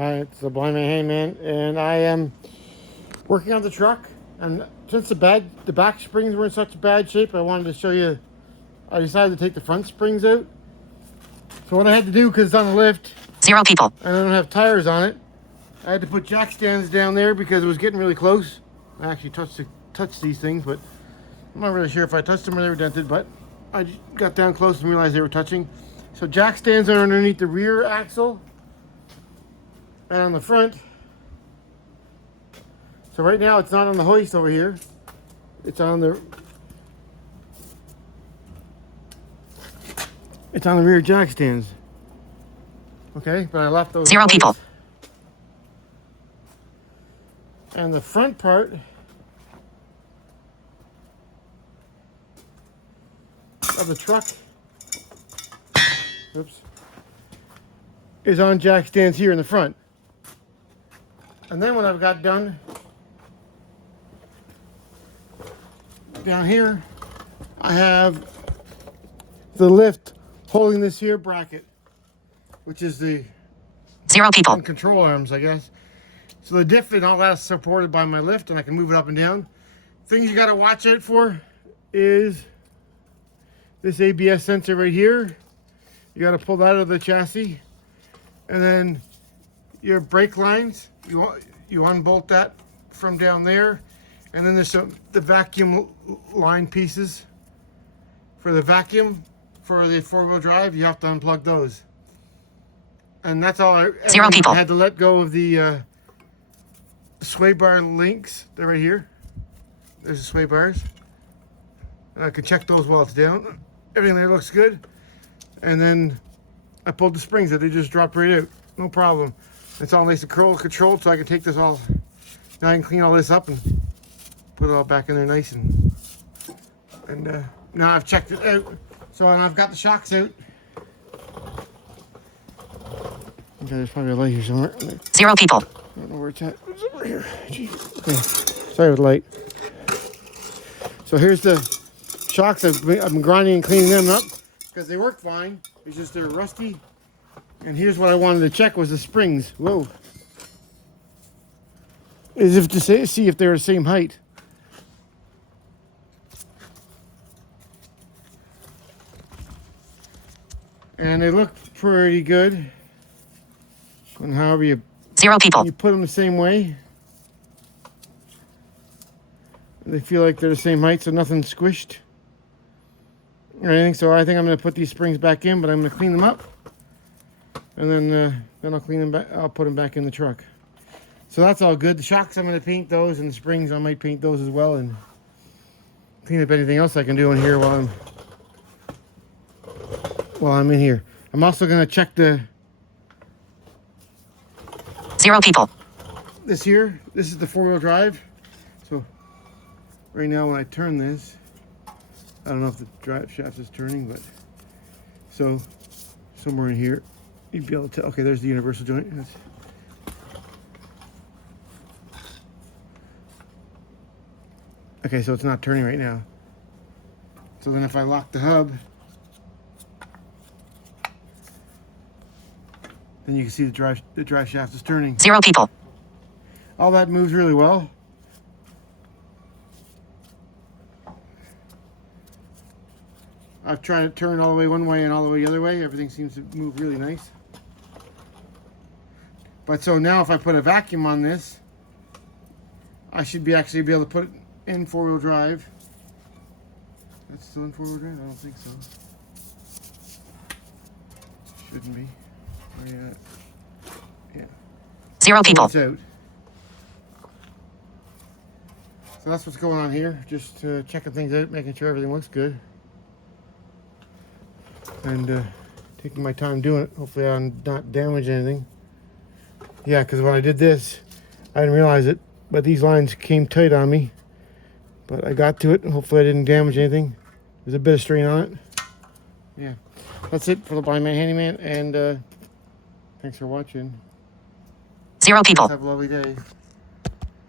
Hi, it's the Blind Man Handyman, and I am working on the truck. And since the back springs were in such bad shape, I wanted to show you. I decided to take the front springs out. So what I had to do, because it's on the lift, 0 people, and I don't have tires on it, I had to put jack stands down there because it was getting really close. I actually touched these things, but I'm not really sure if I touched them or they were dented. But I just got down close and realized they were touching. So jack stands are underneath the rear axle and on the front. So right now it's not on the hoist over here. It's on the rear jack stands. Okay, but I left those 0 people, and the front part of the truck, oops, is on jack stands here in the front. And then when I've got done, down here, I have the lift holding this here bracket, which is the 0 people, control arms, I guess. So the diff and all that's supported by my lift, and I can move it up and down. Things you got to watch out for is this ABS sensor right here. You got to pull that out of the chassis, and then your brake lines. You unbolt that from down there, and then there's the vacuum line pieces for the vacuum for the four-wheel drive. You have to unplug those, and that's all. 0 people, I had to let go of the sway bar links. They're right here. There's the sway bars, and I can check those while it's down. Everything there looks good, and then I pulled the springs that they just dropped right out. No problem. It's all nice and controlled, so I can take this all. Now I can clean all this up and put it all back in there nice, and now I've checked it out. So and I've got the shocks out. Okay, there's probably a light here somewhere. 0 people, I don't know where it's at. It's over here. Jeez. Okay. Sorry with the light. So here's the shocks. I've been grinding and cleaning them up because they work fine. It's just they're rusty. And here's what I wanted to check was the springs. Whoa. As if to see if they're the same height. And they look pretty good. And however you 0 people, put them the same way. They feel like they're the same height, so nothing's squished or anything. So I think I'm going to put these springs back in, but I'm going to clean them up. And then I'll clean them back. I'll put them back in the truck. So that's all good. The shocks, I'm going to paint those, and the springs, I might paint those as well, and clean up anything else I can do in here while I'm in here. I'm also going to check the 0 people, this here. This is the four-wheel drive. So right now when I turn this, I don't know if the drive shaft is turning, but so somewhere in here. You'd be able to tell. Okay, there's the universal joint. Okay, so it's not turning right now. So then if I lock the hub, then you can see the drive shaft is turning. 0 people, All that moves really well. I've tried to turn all the way one way and all the way the other way. Everything seems to move really nice. But so now if I put a vacuum on this, I should actually be able to put it in four-wheel drive. That's still in four-wheel drive? I don't think so. Shouldn't be. Yeah. 0 people, It's out. So that's what's going on here. Just checking things out, making sure everything looks good. And taking my time doing it. Hopefully I'm not damaging anything. Yeah, because when I did this, I didn't realize it, but these lines came tight on me. But I got to it. Hopefully I didn't damage anything. There's a bit of strain on it. Yeah, that's it for the Blind Man Handyman, and thanks for watching. 0 people. Have a lovely day.